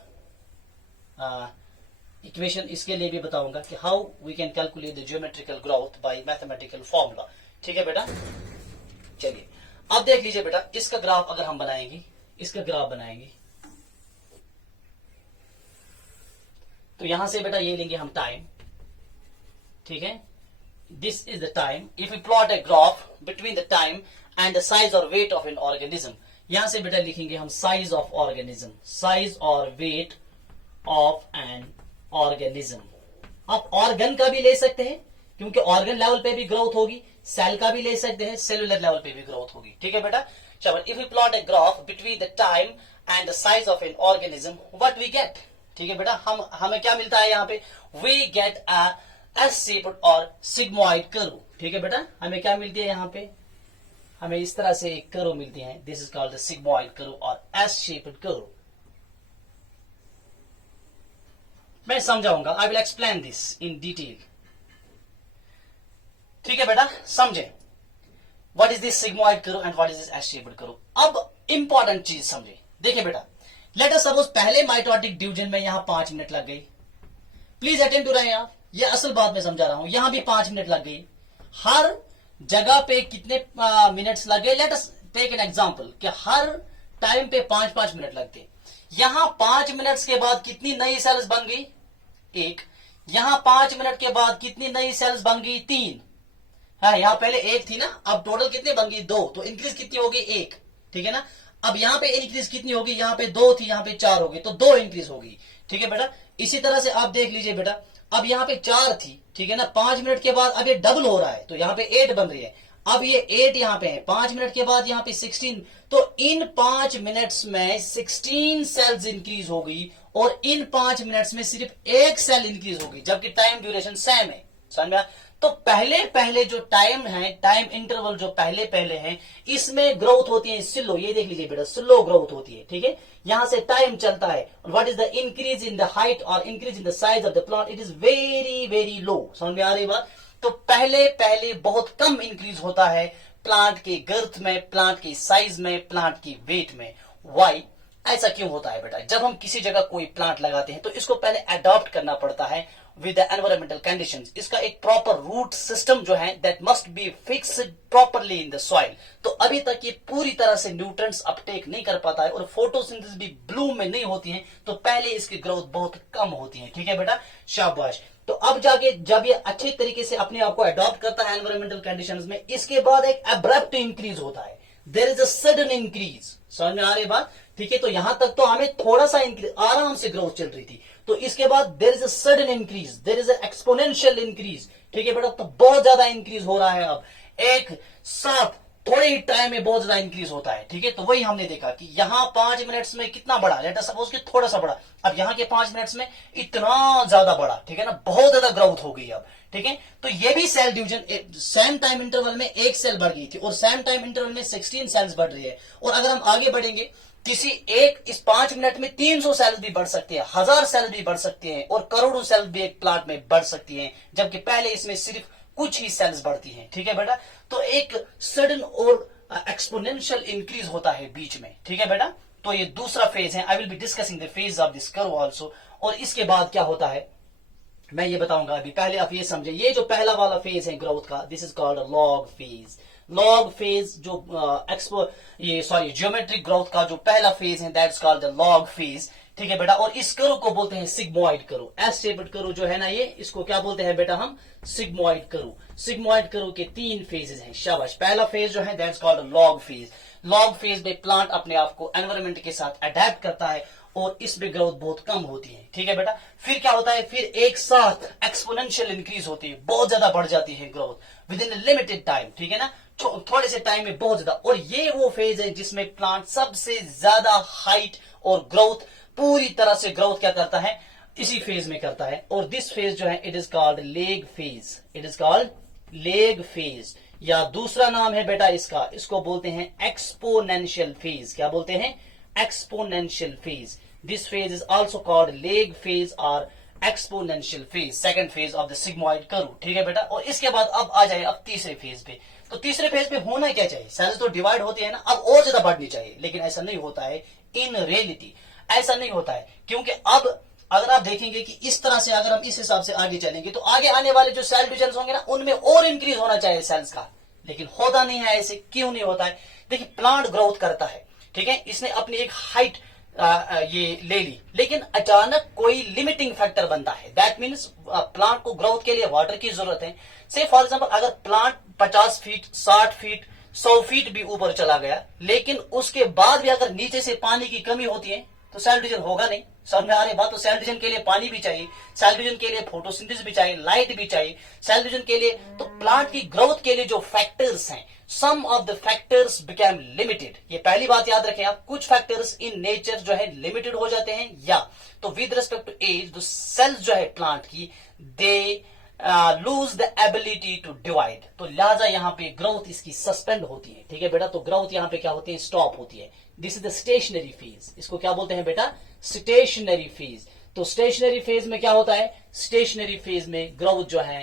इक्वेशन इसके लिए भी बताऊंगा कि how we can calculate the geometrical growth by mathematical formula. ठीक है बेटा, चलिए अब देख लीजिए बेटा, इसका ग्राफ अगर हम बनाएंगे, इसका ग्राफ बनाएंगे, तो यहां से बेटा ये लेंगे हम टाइम। ठीक है, this is the time. If you plot a graph between the time and the size और वेट ऑफ एन ऑर्गेनिज्म, यहां से बेटा लिखेंगे हम साइज ऑफ ऑर्गेनिज्म, साइज और वेट ऑफ एन ऑर्गेनिज्म। आप ऑर्गन का भी ले सकते हैं, क्योंकि ऑर्गन लेवल पे भी ग्रोथ होगी, सेल का भी ले सकते हैं, सेलुलर लेवल पे भी ग्रोथ होगी। ठीक है बेटा, चलो if you plot a graph between the time and the size of an organism, what we get? ठीक है बेटा, हमें क्या मिलता है यहाँ पे? We get a S shaped और सिग्मोइड कर्व। ठीक है बेटा, हमें क्या मिलती है यहाँ पे? हमें इस तरह से एक कर्व मिलती है, this is called the sigmoid curve और एस शेप्ड कर्व। मैं समझाऊंगा, I will explain this in detail. ठीक है बेटा, समझे व्हाट इज दिस सिग्मोइड करो and what is this S shaped करो। अब इंपॉर्टेंट चीज समझे, देखिए बेटा, लेट अस सपोज पहले माइटोटिक डिवीजन में यहां 5 मिनट लग गई। प्लीज अटेंड टू रहे हैं आप, ये असल बात मैं समझा रहा हूं। यहां भी 5 मिनट लग गई, हर जगह पे कितने मिनट्स लगे, let us take an example कि हर टाइम पे 5-5 मिनट लगते। यहां 5 मिनट्स के बाद कितनी नई सेल्स बन गई, 1। यहां 5 मिनट के बाद कितनी नई सेल्स बन गई, 3। हाँ, यहां पहले 1 थी ना, अब टोटल कितनी बन गई, 2। तो इंक्रीज कितनी होगी, 1, ठीक है ना। अब यहां पे इंक्रीज कितनी होगी, यहां पे 2 थी, यहां पे 4 होगी, तो 2 इंक्रीज होगी, ठीक है बेटा। इसी तरह से आप देख लीजिए बेटा, अब यहां पे 4 थी, ठीक है ना, 5 मिनट के बाद अब ये डबल हो रहा है, तो यहां पे 8 बन रही है। अब ये 8 यहां पे है, 5 मिनट के बाद यहां पे 16, तो इन 5 मिनट्स में 16 सेल्स इंक्रीज हो गई, और इन 5 मिनट्स में सिर्फ 1 सेल इंक्रीज होगी, जबकि टाइम ड्यूरेशन सेम है, समझ में आया? तो पहले पहले जो टाइम है, टाइम इंटरवल जो पहले पहले है, इसमें ग्रोथ होती है स्लो। ये देख लीजिए बेटा, स्लो ग्रोथ होती है, ठीक है। यहां से टाइम चलता है, what is the increase in the height और increase in the size of the plant, it is very very low. समझ में आ रही बात? तो पहले पहले बहुत कम इंक्रीज होता है प्लांट के गर्थ में, प्लांट की साइज में, प्लांट की वेट में। वाई? ऐसा क्यों होता है बेटा? जब हम किसी जगह कोई प्लांट लगाते हैं तो इसको पहले अडॉप्ट करना पड़ता है विद द एनवायरमेंटल कंडीशंस। इसका एक प्रॉपर रूट सिस्टम जो है that must be fixed properly in the soil. तो अभी तक ये पूरी तरह से न्यूट्रिएंट्स अपटेक नहीं कर पाता है और फोटोसिंथेसिस भी ब्लूम में नहीं होती है, तो पहले इसकी ग्रोथ बहुत कम होती है, ठीक है बेटा, शाबाश। तो अब जाके जब ये अच्छे तरीके से अपने आप को अडॉप्ट करता है एनवायरमेंटल कंडीशंस में, इसके बाद एक अब्रप्ट इंक्रीज होता है, there is a sudden increase. समझ में आ रही बात? ठीक है, तो यहां तक तो हमें थोड़ा सा इंक्रीज, आराम से ग्रोथ चल रही थी, तो इसके बाद there is a sudden increase, there is a exponential increase, ठीक है बेटा। तो बहुत ज्यादा इंक्रीज हो रहा है, अब एक साथ थोड़े ही टाइम में बहुत ज्यादा इंक्रीज होता है, ठीक है। तो वही हमने देखा कि यहां 5 मिनट्स में कितना बड़ा, लेट अस सपोज कि थोड़ा सा बड़ा, अब यहां के 5 मिनट्स में इतना ज्यादा बड़ा, ठीक है ना, बहुत ज्यादा ग्रोथ हो गई अब, ठीक है। तो ये भी cell division same time interval में 1 सेल बढ़ गई थी और सेम टाइम इंटरवल में 16 सेल्स बढ़ रही है। और अगर हम आगे बढ़ेंगे, किसी एक इस 5 मिनट में 300 सेल्स भी बढ़ सकती है, 1000 सेल भी बढ़ सकती हैं, और करोड़ों सेल भी एक प्लांट में बढ़ सकती हैं, जबकि पहले इसमें सिर्फ कुछ ही सेल्स बढ़ती हैं, ठीक है बेटा। तो एक सडन और एक्सपोनेंशियल इंक्रीज होता है बीच में, ठीक है बेटा। तो ये दूसरा फेज है, I will be discussing the phase of this curve also. और इसके बाद क्या होता है मैं ये बताऊंगा अभी, पहले आप ये समझे, ये जो पहला वाला फेज है ग्रोथ का, this is called log phase. Log phase जो ज्योमेट्रिक ग्रोथ का जो पहला फेज है, that's called the log phase, ठीक है बेटा। और इस कर्व को बोलते हैं sigmoid curve. S shaped curve जो है ना, ये इसको क्या बोलते हैं बेटा हम, सिग्मोइड कर्व। सिग्मोइड कर्व के 3 फेजेस हैं, शाबाश। पहला फेज जो है that's called log phase. Log phase में प्लांट अपने आप को एनवायरमेंट के साथ अडेप्ट करता है और इसमें ग्रोथ बहुत कम होती है, ठीक है बेटा। फिर क्या होता है, फिर एक साथ एक्सपोनेंशियल इंक्रीज होती है, बहुत ज्यादा बढ़ जाती है growth with in limited time, ठीक है ना, थोड़े से टाइम में बहुत ज्यादा। और ये वो फेज है जिसमें प्लांट सबसे ज्यादा हाइट और ग्रोथ, पूरी तरह से ग्रोथ क्या करता है, इसी फेज में करता है। और दिस फेज जो है it is called lag phase, it is called lag phase, या दूसरा नाम है बेटा इसका, इसको बोलते हैं एक्सपोनेंशियल फेज। क्या बोलते हैं, exponential phase. This phase is also called lag phase और exponential phase, second phase of the sigmoid curve, ठीक है बेटा। और इसके बाद अब आ जाए अब तीसरे फेज पे। तो तीसरे फेज पे होना क्या चाहिए, सेल्स तो डिवाइड होती है ना, अब और ज्यादा बढ़नी चाहिए, लेकिन ऐसा नहीं होता है इन रियलिटी, ऐसा नहीं होता है। क्योंकि अब अगर आप देखेंगे कि इस तरह से अगर हम इस हिसाब से आगे चलेंगे तो आगे आने वाले जो सेल डिविजन होंगे ना, उनमें और इंक्रीज होना चाहिए सेल्स का, लेकिन होता नहीं है। ऐसे क्यों नहीं होता है? देखिए, प्लांट ग्रोथ करता है, ठीक है, इसने अपनी एक हाइट ये ले ली, लेकिन अचानक कोई लिमिटिंग फैक्टर बनता है। दैट मीन्स प्लांट को ग्रोथ के लिए वाटर की जरूरत है। से फॉर एग्जांपल अगर प्लांट 50 फीट, 60 फीट, 100 फीट भी ऊपर चला गया, लेकिन उसके बाद भी अगर नीचे से पानी की कमी होती है तो सेल डिवीजन होगा नहीं। समझ में आ रही बात? तो सेल डिवीजन के लिए पानी भी चाहिए, सेल डिवीजन के लिए फोटोसिंथेसिस भी चाहिए, लाइट भी चाहिए सेल डिवीजन के लिए। तो प्लांट की ग्रोथ के लिए जो फैक्टर्स हैं, some of the factors become limited. ये पहली बात याद रखें आप, कुछ फैक्टर्स इन नेचर जो है लिमिटेड हो जाते हैं, या तो विद रिस्पेक्ट टू एज, जो सेल्स जो है प्लांट की, they lose the ability to divide. तो लिहाजा यहाँ पे ग्रोथ इसकी सस्पेंड होती है, ठीक है बेटा। तो ग्रोथ यहाँ पे क्या होती है, स्टॉप होती है। This is the stationary phase, इसको क्या बोलते हैं बेटा, स्टेशनरी फेज। तो स्टेशनरी फेज में क्या होता है, स्टेशनरी फेज में ग्रोथ जो है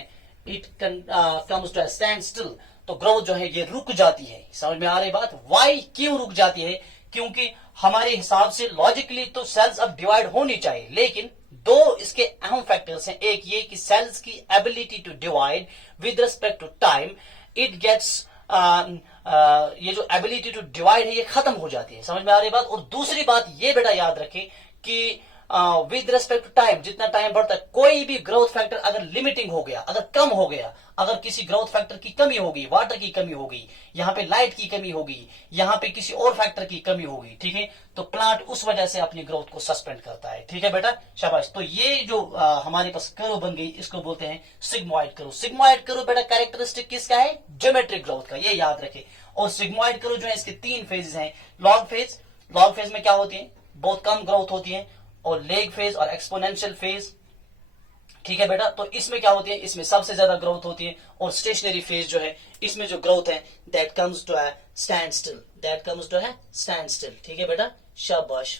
it comes to stand still, तो ग्रोथ जो है ये रुक जाती है। समझ में आ रही बात? वाई, क्यों रुक जाती है? क्योंकि हमारे हिसाब से लॉजिकली तो सेल्स अब डिवाइड होनी चाहिए, लेकिन दो इसके अहम फैक्टर्स हैं। एक ये कि सेल्स की ability to divide with respect to time, it gets ये जो एबिलिटी टू डिवाइड है ये खत्म हो जाती है। समझ में आ रही बात? और दूसरी बात ये बेटा याद रखें कि विद रिस्पेक्ट टू टाइम, जितना टाइम बढ़ता है, कोई भी ग्रोथ फैक्टर अगर लिमिटिंग हो गया, अगर कम हो गया, अगर किसी ग्रोथ फैक्टर की कमी होगी, वाटर की कमी होगी, यहाँ पे लाइट की कमी होगी, यहाँ पे किसी और फैक्टर की कमी होगी, ठीक है, तो प्लांट उस वजह से अपनी ग्रोथ को सस्पेंड करता है। ठीक है बेटा, शाबाश। तो ये जो हमारे पास कर्व बन गई, इसको बोलते हैं सिग्मोइड कर्व। सिग्मोइड कर्व बेटा कैरेक्टरिस्टिक किसका है? ज्योमेट्रिक ग्रोथ का, ये याद रखे। और सिग्मोइड कर्व जो है इसके 3 फेजेस हैं। लॉग फेज, लॉग फेज में क्या होती है? बहुत कम ग्रोथ होती है। और लेग फेज और एक्सपोनेंशियल फेज, ठीक है बेटा, तो इसमें क्या होती है? इसमें सबसे ज्यादा ग्रोथ होती है। और स्टेशनरी फेज जो है, इसमें जो ग्रोथ है that comes to a stand still, that comes to a stand still. ठीक है बेटा, शाबाश।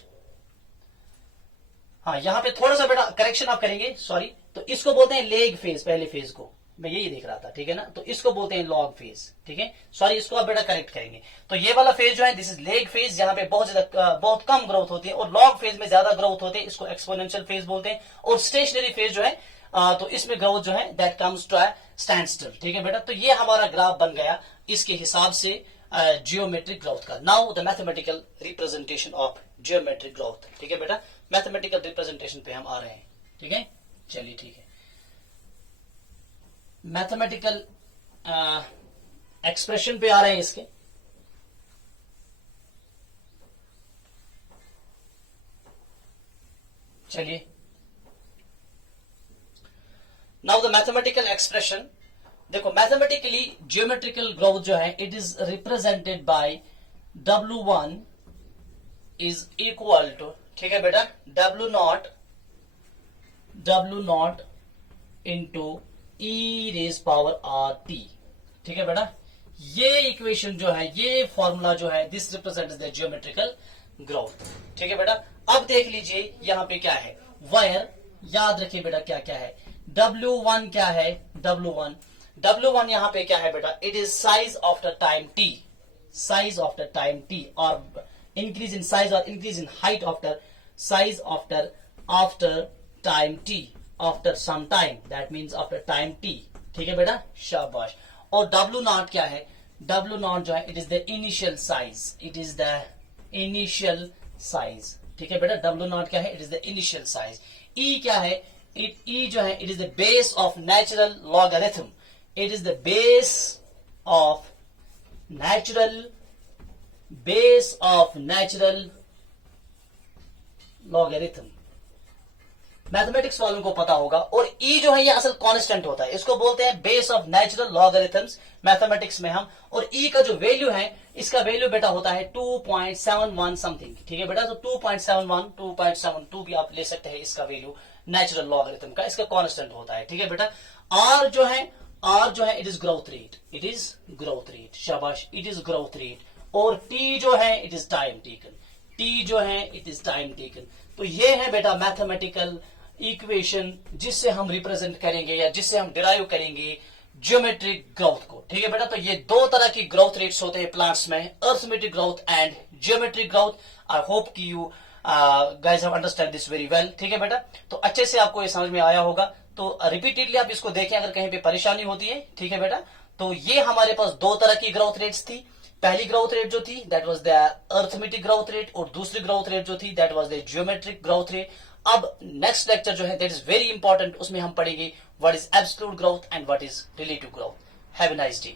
हाँ, यहां पे थोड़ा सा बेटा करेक्शन आप करेंगे, सॉरी। तो इसको बोलते हैं लेग फेज, पहले फेज को मैं यही देख रहा था, ठीक है ना, तो इसको बोलते हैं लॉग फेज। ठीक है, सॉरी, इसको आप बेटा करेक्ट करेंगे। तो ये वाला फेज जो है दिस इज लेग फेज, जहां पे बहुत कम ग्रोथ होती है, और लॉग फेज में ज्यादा ग्रोथ होती है, इसको एक्सपोनेंशियल फेज बोलते हैं। और स्टेशनरी फेज जो है तो इसमें ग्रोथ जो है that comes to a stand still. ठीक है बेटा, तो ये हमारा ग्राफ बन गया इसके हिसाब से जियोमेट्रिक ग्रोथ का। Now the mathematical representation of geometric growth. ठीक है बेटा, मैथमेटिकल रिप्रेजेंटेशन पे हम आ रहे हैं। ठीक है, चलिए ठीक है। मैथमेटिकल एक्सप्रेशन पे आ रहे हैं इसके। चलिए, नाउ द मैथमेटिकल एक्सप्रेशन। देखो, मैथमेटिकली जियोमेट्रिकल ग्रोथ जो है it is represented by W1 is equal to, ठीक है बेटा, W not into E raise power RT। ठीक है बेटा, ये इक्वेशन जो है, ये फॉर्मूला जो है, this represents the geometrical growth. ठीक है बेटा, अब देख लीजिए यहां पे क्या है, वायर, याद रखिए बेटा क्या क्या है। W1 क्या है? W1 यहां पे क्या है बेटा? It is size of the time T, size of the time T, और इंक्रीज इन साइज और increase in height after size after time T, after some time, that means after time T। ठीक है बेटा, शाबाश। और W not क्या है? W not जो है it is the initial size, it is the initial size. ठीक है बेटा, W नॉट क्या है? It is the initial size. E क्या है? E जो है it is the base of natural logarithm, it is the base of natural logarithm. Mathematics वालों को पता होगा। और E जो है ये असल कांस्टेंट होता है, इसको बोलते हैं base of natural logarithms mathematics में हम। और E का जो वैल्यू है, इसका वैल्यू बेटा होता है 2.71 समथिंग। ठीक है बेटा, तो 2.71 2.72 भी आप ले सकते हैं इसका वैल्यू नेचुरल लॉगरिथम का, इसका कांस्टेंट होता है। ठीक है बेटा, R जो है it is growth rate, it is growth rate, शाबाश, इट इज ग्रोथ रेट। और T जो है it is time taken, T जो है इट इज टाइम टेकन। तो ये है बेटा मैथमेटिकल इक्वेशन जिससे हम रिप्रेजेंट करेंगे या जिससे हम डिराइव करेंगे ज्योमेट्रिक ग्रोथ को। ठीक है बेटा, तो ये 2 तरह की ग्रोथ रेट्स होते हैं प्लांट्स में, arithmetic growth and geometric growth. I hope कि you guys have understand this very well. ठीक है बेटा, तो अच्छे से आपको ये समझ में आया होगा। तो रिपीटेडली आप इसको देखें अगर कहीं पे परेशानी होती है। ठीक है बेटा, तो ये हमारे पास 2 तरह की ग्रोथ रेट्स थी। पहली ग्रोथ रेट जो थी that was the arithmetic growth rate, और दूसरी ग्रोथ रेट जो थी that was the geometric growth rate. अब नेक्स्ट लेक्चर जो है दैट इज वेरी इंपॉर्टेंट, उसमें हम पढ़ेंगे what is absolute growth and what is relative growth. Have a nice day.